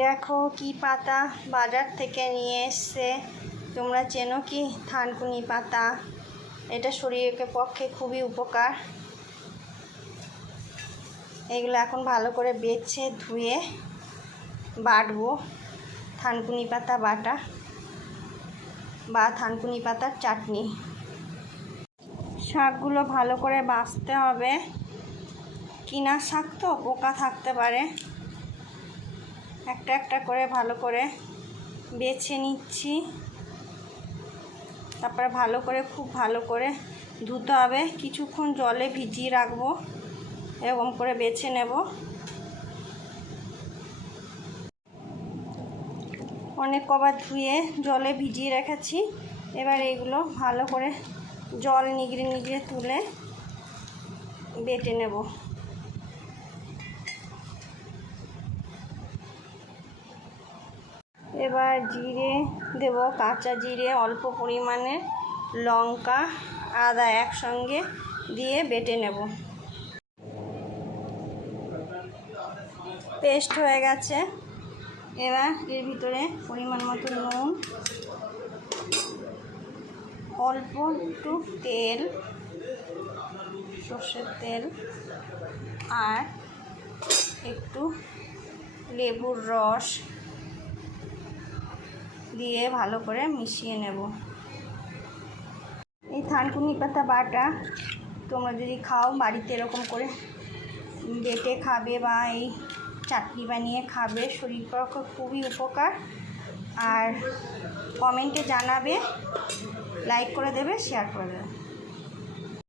দেখো কি পাতা বাজার থেকে নিয়ে এসছে। তোমরা চেনো কি থানকুনি পাতা? এটা শরীরের পক্ষে খুবই উপকার। এগুলো এখন ভালো করে বেছে ধুয়ে বাটবো। থানকুনি পাতা বাটা বা থানকুনি পাতার চাটনি। শাকগুলো ভালো করে বাছতে হবে। কিনা শাক তো পোকা থাকতে পারে। একটা একটা করে ভালো করে বেছে নিচ্ছি। তারপরে ভালো করে খুব ভালো করে ধুতে হবে। কিছুক্ষণ জলে ভিজিয়ে রাখবো। এরকম করে বেছে নেব। অনেক কবার ধুয়ে জলে ভিজিয়ে রেখেছি। এবার এগুলো ভালো করে জল নিগড়ে নিগড়ে তুলে বেটে নেব। এবার জিরে দেব, কাঁচা জিরে, অল্প পরিমাণে লঙ্কা, আদা একসঙ্গে দিয়ে বেটে নেব। পেস্ট হয়ে গেছে। এবার এর ভিতরে পরিমাণ মতো নুন, অল্প একটু তেল, সর্ষের তেল, আর একটু লেবুর রস দিয়ে ভালো করে মিশিয়ে নেব। এই থানকুনি পাতা বাটা তোমরা যদি খাও, বাড়িতে এরকম করে বেটে খাবে বা এই চাটনি বানিয়ে খাবে, শরীর পক্ষে খুবই উপকার। আর কমেন্টে জানাবে, লাইক করে দেবে, শেয়ার করে দেবে।